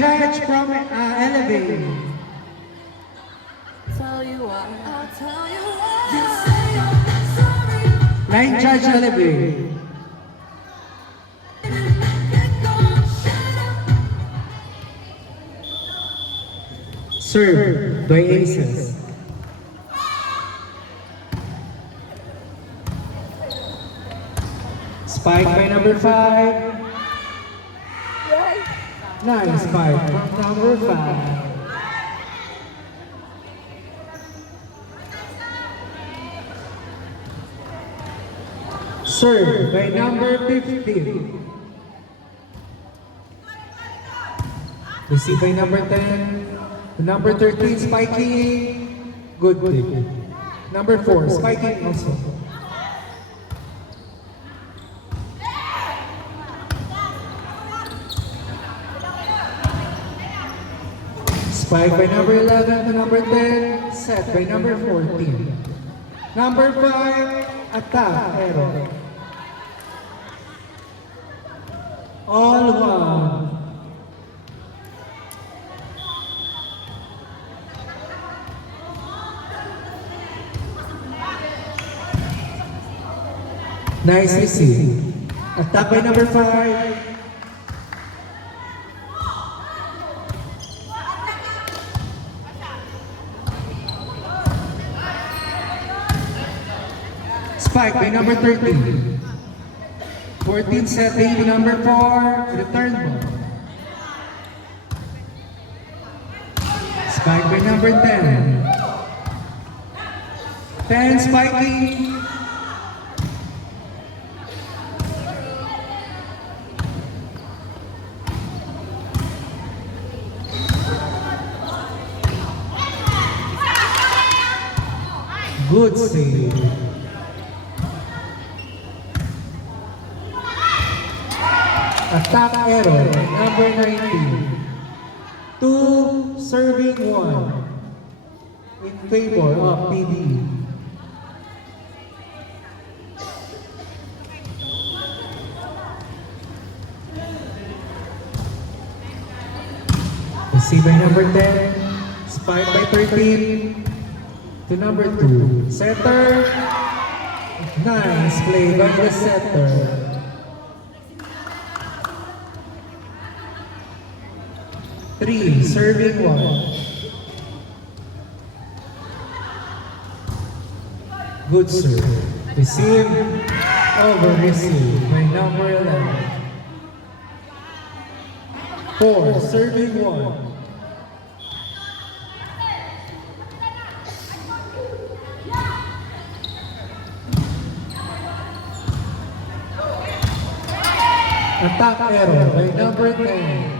judge from Elevate. Line judge Elevate. Serve by Aces. Spike by number 5. Nice spike from number 5. Serve by number 15. Receive by number 10. Number 13, spiking. Good pick. Number 4, spiking also. Spike by number 11 to number 10. Set by number 14. Number 5, attack, error. All one. Nice receive. Attack by number 5. Spike by number 13. 14 setting to number 4. Return ball. Spike by number 10. 10 spiking. Good save. Attack error, number 19. 2 serving 1 in favor of PD. Receive by number 10. Spike by 13. To number 2, setter. Nice play by the setter. Three, serving 1. Good serve. Receive. Over receive by number 11. 4, serving 1. Attack error by number 10.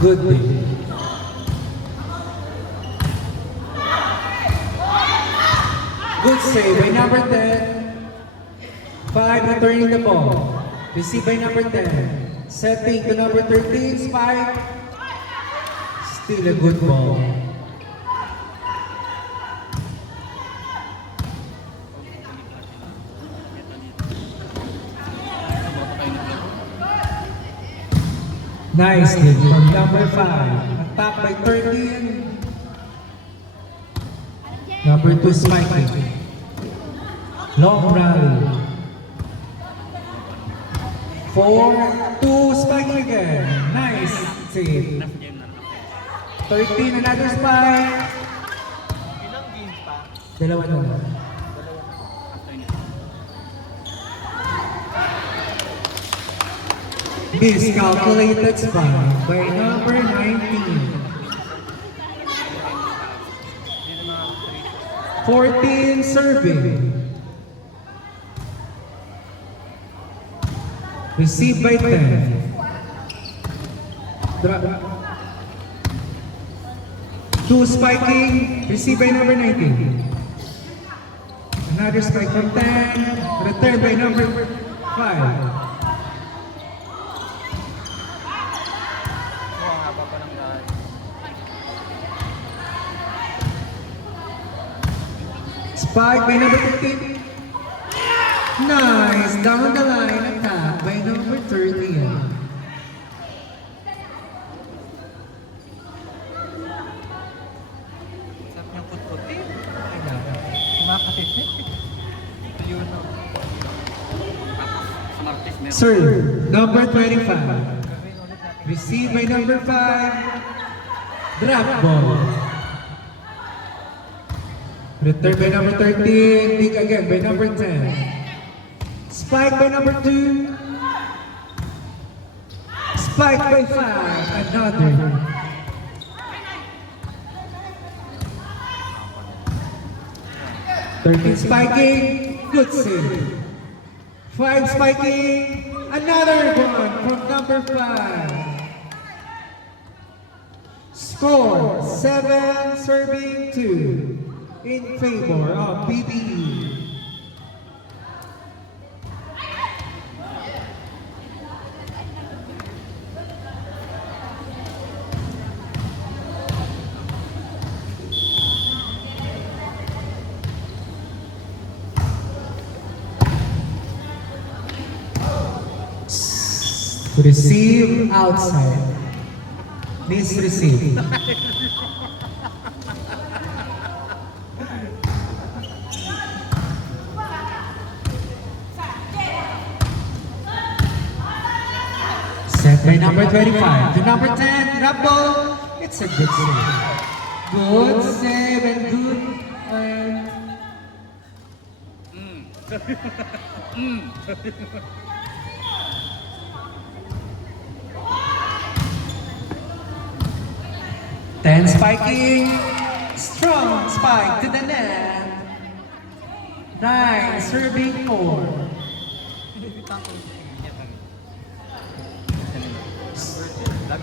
Good play. Good save by number 10. 5 returning the ball. Receive by number 10. Setting to number 13. Spike. Still a good ball. Nice hit from number 5. Attack by 13. Number 2 spiking. Long rally. 4, 2 spiking again. Nice save. 13 another spike. Dalawa na lang. Miscalculated spike by number 19. 14 serving. Received by 10. 2 spiking. Received by number 19. Another spike from 10. Return by number 5. Spike by number 15. Nice. Down the line. Attack by number 30. Sarap niyang putputi. Kumakatid. Yun o. Smartis meron. Serve, number 25. Received by number 5. Drop ball. Return by number 13. Dig again by number 10. Spike by number 2. Spike by 5. Another. Spiking, good save. 5 spiking, another one from number 5. Score 7 serving 2 in favor of PBE. Receive outside. Misreceive. Set by number 25 to number 10, drop ball. It's a good save. Good save and good. Ten spiking, strong spike to the net. 9 serving 4.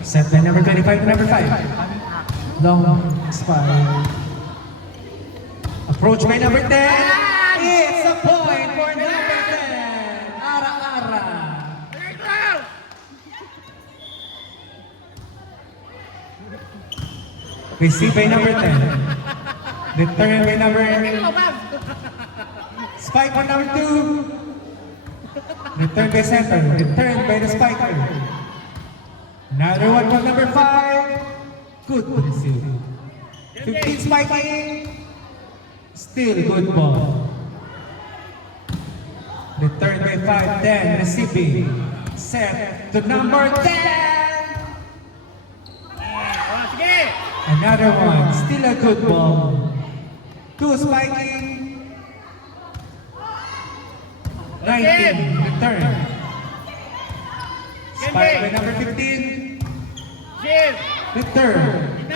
Set by number 25 to number 5. Long spike. Approach by number 10. It's a point for number 10. Ara-ara. Receive by number 10. Return by number 8. Spike on number 2. Return by center. Return by the spiker. Another one from number 5. Good receive. 15 spiking. Still good ball. Return by 5. 10 receiving. Set to number 10. Another one, still a good ball. 2 spiking. 19, return. Spike by number 15. Return.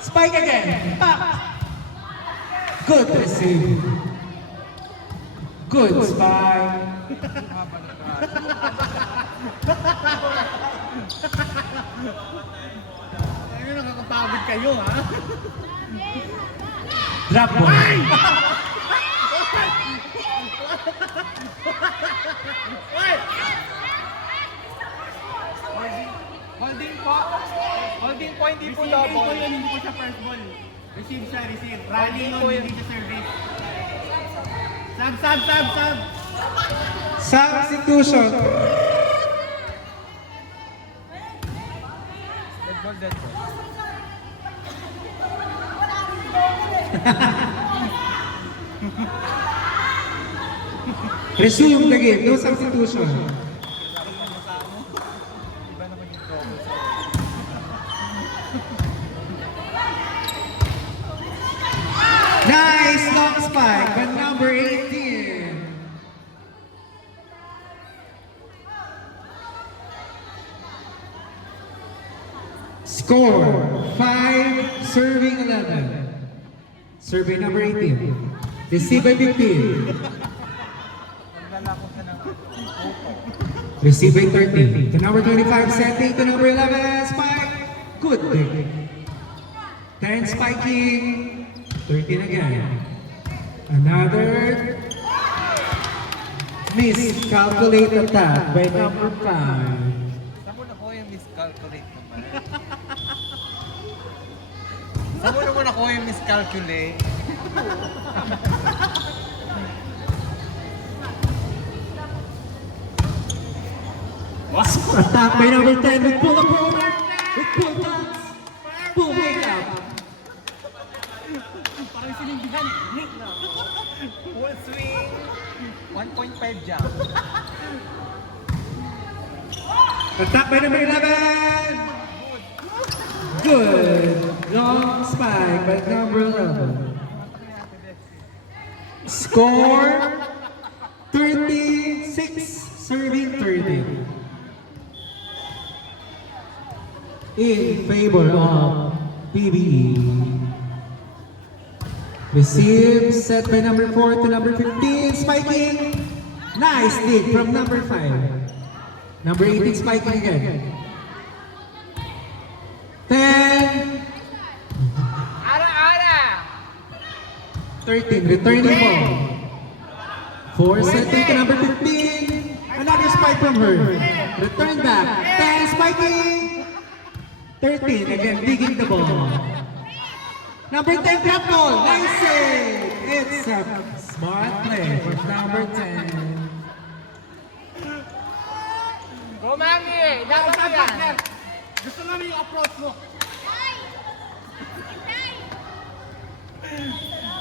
Spike again. Pop. Good receive. Good spike. Nakakapagod kayo, ha? Drop ball. Holding po. Holding po, hindi po double. Receiving po yun, hindi po siya first ball. Receive siya, receive. Rally yun, hindi siya service. Sub. Substitution. Dead ball. Resume the game, no substitution. Iba naman yung double. Nice long spike by number 18. Score 5, serving 11. Survey number 18. Receive by 15. Maglalako ka ng Receive by 13. To number 25, setting to number 11. Spike. Good dig. 10 spiking. 13 again. Another miscalculate attack by number 5. Saan mo na ko yung miscalculate naman? Saan mo naman ako yung miscalculate? Attack by number 10 with pull approach, with pull bounce, pull makeup. Parang sinindihan. Full swing. 1.5 jump. Attack by number 11. Good. Long spike by number 11. Score 36, serving 30. In favor of PBE. Receive set by number 4 to number 15, spiking. Nice dig from number 5. Number 18 spiking again. 10, Ara! 13, return the ball. 4 setting to number 15. Another spike from her. Return back. 10 spiking. 13, again digging the ball. Number 10 drop ball. Nice save. It's a smart play from number 10. Go, Mami! Dapat mo yan! Gusto namin yung approach mo.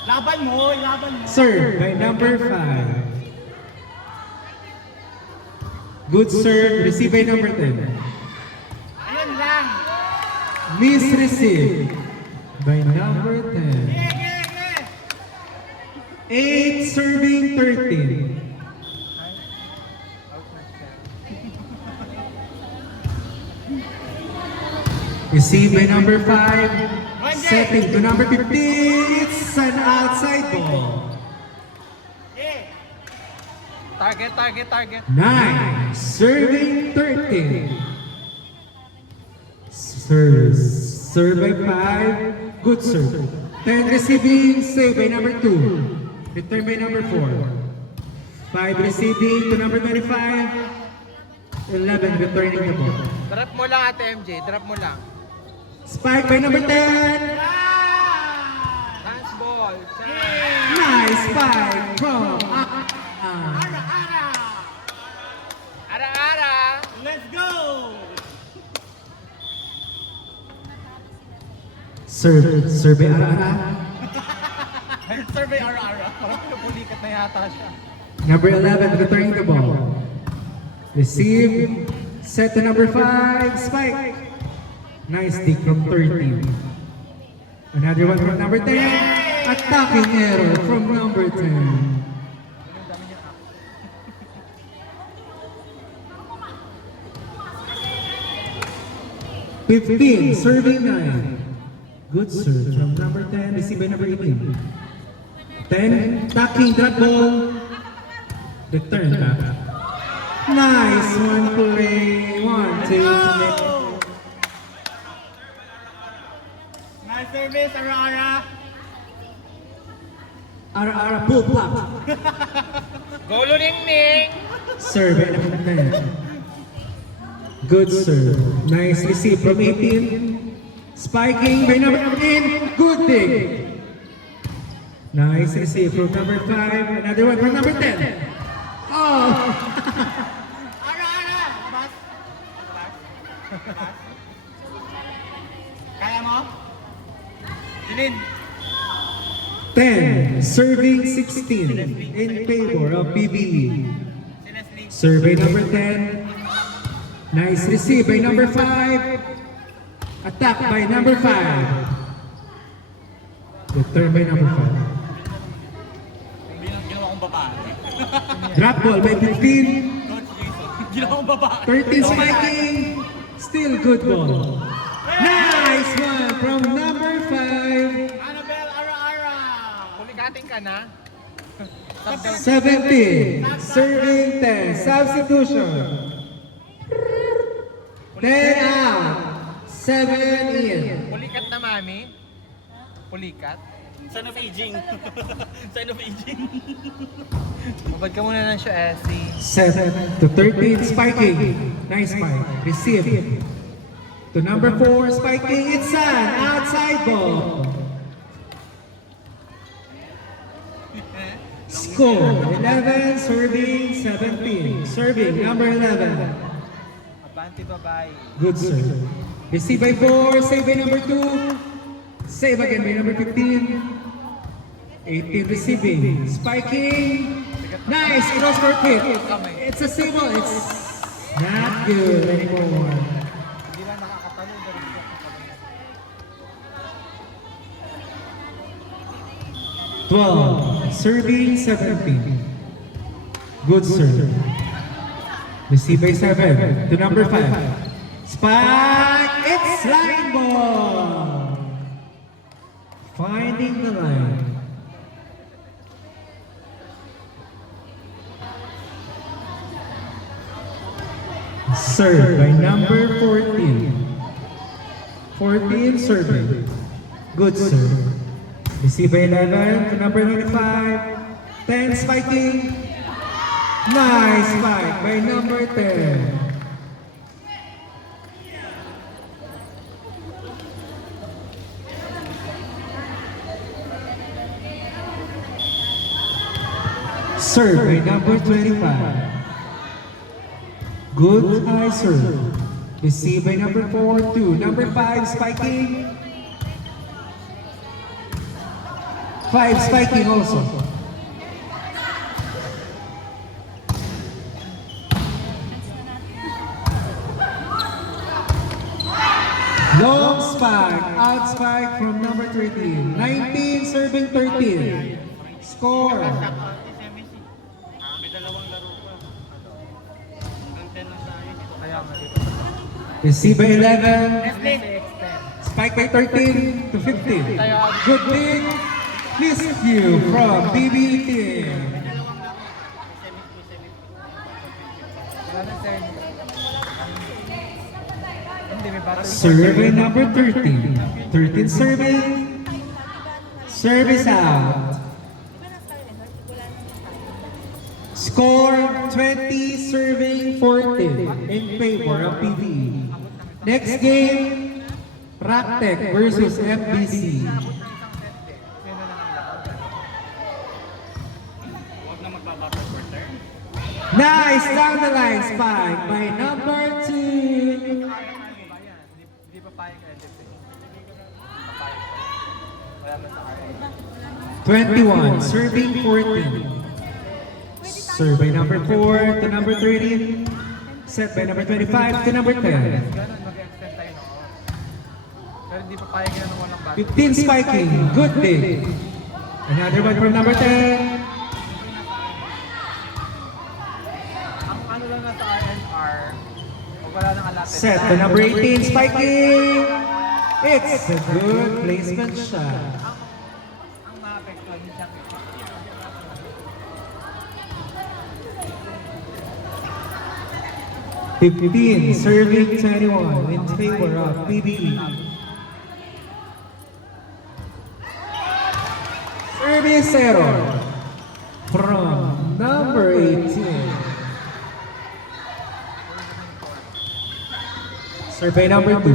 Laban mo, laban mo. Serve by number 5. Good serve, receive by number 10. Ayun lang. Miss receive by number 10. Sige. 8 serving 13. Receive by number 5. Setting to number 15. It's an outside ball. Yeah. Target. 9 serving 13. Serve by 5. Good serve. 10 receiving. Save by number 2. Return by number 4. 5 receiving to number 25. 11 returning the ball. Drop mo lang, Ate MJ. Drop mo lang. Spike by number 10. Handball. Nice spike from Ara! Let's go. Serve by Ara. Survey Ara. Parang pinupulikat na yata siya. Number 11 returning the ball. Receive. Set to number 5. Spike. Nice dig from 13. Another one from number 10. Attacking error from number 10. 15, serving 9. Good serve from number 10, received by number 18. 10, tacking drop ball. Return back. Nice one play. 1, 2, Nice service, Ara. Ara pull pop. Golo Ning! Serve by number 10. Good serve. Nice receive from 18. Spiking by number 15. Good dig. Nice receive from number 5. Another one from number 10. Oh! Ara. Labas. Kaya mo? Dilin! 10. Serving 16. In favor of PBE. Si Leslie. Serve by number 10. Nice receive by number 5. Attack by number 5. Return by number 5. Ginawa kong babae. Drop ball by 15. Coach Jason. Ginawa kong babae. 13 spiking. Still good ball. Nice one from number 5. Annabelle Ara. Pulikating ka na? 17. Serving 10. Substitution. 10 out. 7 in. Pulikat na, Mami? Pulikat? Son of aging. Son of aging. Mabad ka muna ng siya, Essie. 7 to 13, spiking. Nice spike. Receive. To number 4, spiking. It's an outside ball. Score 11, serving 17. Serving number 11. Abante babae. Good serve. Receive by 4, save by number 2. Save again by number 15. 18 receiving. Spiking. Nice cross-court hit. It's a single. It's not good anymore. Hindi lang nakakatalo. Pero hindi nakakatalo. 12. Serving 17. Good serve. Receive by 7 to number 5. Spike! It's line ball! Finding the line. Serve by number 14. 14 serving. Good serve. Receive by 11 to number 95. 10 spiking. Nice spike by number 10. Serve by number 25. Good high serve. Receive by number 4 to number 5 spiking. 5 spiking also. Long spike, out spike from number 13. 19 serving 13. Score. May dalawang laro pa. Ang 10 lang tayo. Kaya mali. Receive by 11. Nestle. Spike by 13 to 15. Good lead. Miss you from BB team. Wala na, sir. Hindi, may battle. Survey number 13. 13 serving. Service out. Score 20 serving 14 in favor of PBE. Next game, Ractec versus MBC. Huwag na magbabaka quarter. Nice down the line spike by number 2. Hindi pa payag ka, Edith. Papayag ka. Wala na sa akin. 21 serving 14. Serve by number 4 to number 13. Set by number 25 to number 10. Ganun, mag-extend tayo noon. Pero hindi pa payag yan ng walang battle. 15 spiking. Good day. Another one from number 10. Ang ano lang nasa RNR, pag wala nang allotted. Set to number 18. Spiking. It's a good placement shot. Ang maapektuhan hindi siya 15 serving 21 in favor of PBE. Service zero from number 18. Survey number 2.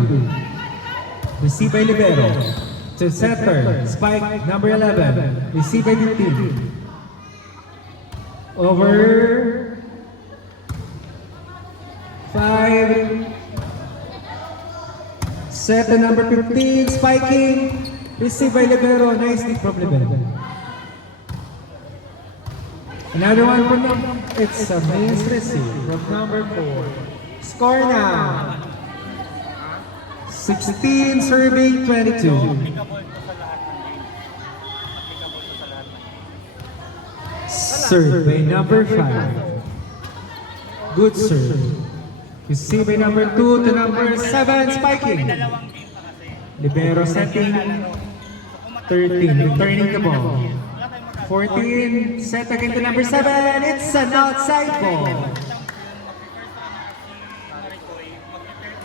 Receive by Libero. To center. Spike number 11. Receive by 15. Over 5. Set to number 15. Spiking. Receive by Libero. Nicely from Libero. Another one from number. It's a miss receive from number 4. Score now. 16 serving 22. Applicable to sa lahat ng game. Applicable to sa lahat ng game. Serve by number 5. Good serve. Receive by number 2 to number 7. Spiking. Dalawang game pa kasi. Libero setting. 13. Returning the ball. 14. Set again to number 7. It's an outside ball.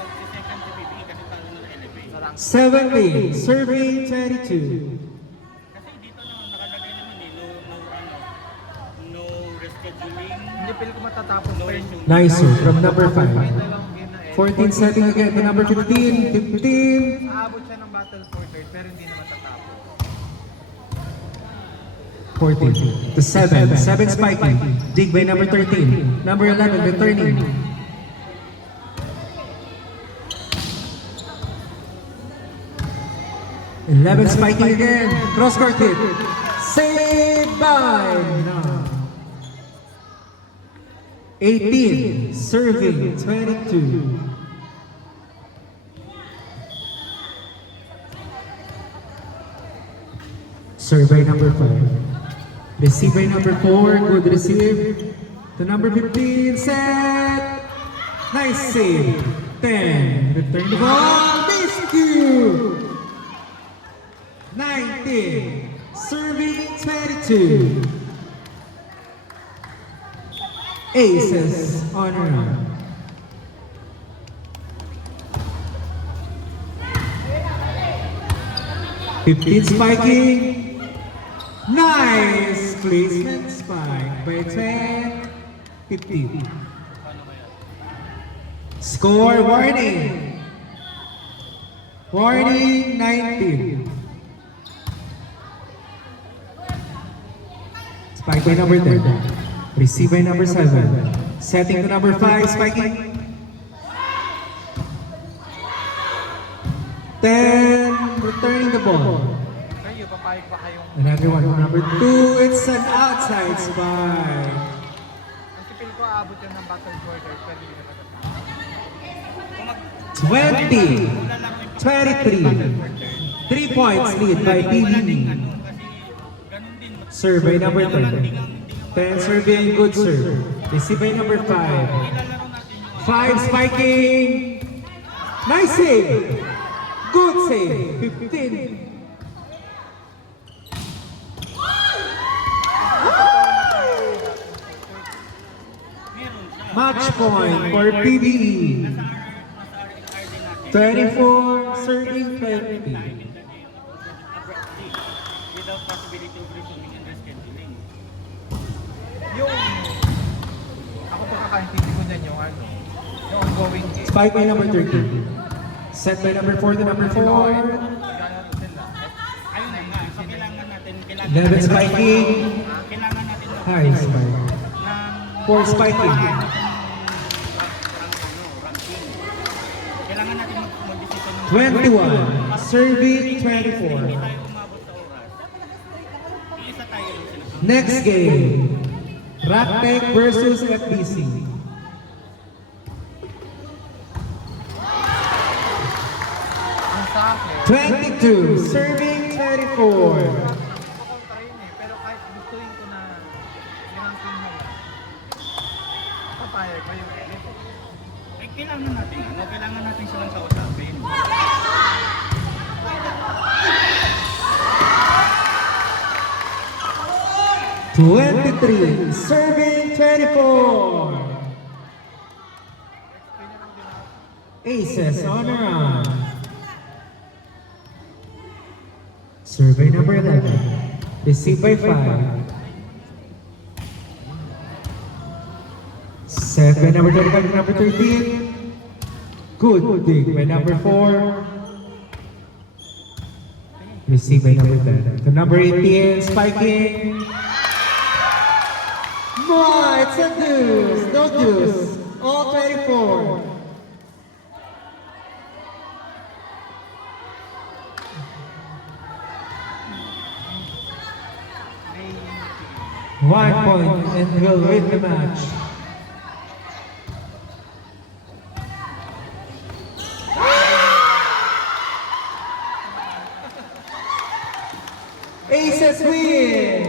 Mag-second si PBE kasi talo na elevate. 17. Serving 22. Kasi scheduling. Hindi pili ko matatapos pa yun. Nice serve from number 5. May dalawang game na eh. 14 setting again to number 15. 15. Aabot siya ng battle for third pero hindi na matatapos. 14 to 7. 7 spiking. Dig by number 13. Number 11 returning. Eleven spiking again. Cross court hit. Saved by no. 18 serving 22. Serve by number 5. Receive by number 4. Good receive. To number 15. Set. Nice save. 10. Return the ball. Rescue. 19. Serving 22. Aces on run. Fifteen spiking. Nice placement spike by 10. 15. Score warning. Warning 19. Spike by number 10. Receive by number 7. Setting to number 5. Spiking. 10. Returning the ball. Kayo, papayag ba kayong... Another one from number 2. It's an outside spike. Ang pili ko aabot yun ng battle for third pero hindi na matatapos. 20. 23. 3 points lead by PBB. Serve by number 10. 10 serving, good serve. Receive by number 5. 5 spiking. Nice save. Good save. 15. Match point for PBE. 24 serving 20. Without possibility of resuming and rescheduling. Yung... Ako po kakaintindi ko dyan yung ano, yung ongoing game. Spike by number 30. Set by number 4 to number 4. Naglalaro sila. Ayun na nga, so kailangan natin, 11 spiking. kailangan natin High spike. 4 spiking. Kailangan natin mag-decision ng 21. Serving 24. tayo umabot sa oras. Iisa tayo lang sila. Next game. Raptech versus FBC. Yung sa akin, 22. Serving 24. kontra yun eh. Pero kahit gustuin ko na yung team na lang, papayag ko yung elite. Eh, kailangan natin silang kausapin. $23. Serving 24. Aces on a run. Survey number 11. Received by 5. Set by number 25 to number 13. Good dig by number 4. Received by number 10. To number 18, spiking. More, it's a deuce. No deuce. All 24. One point and we'll win the match. Aces win!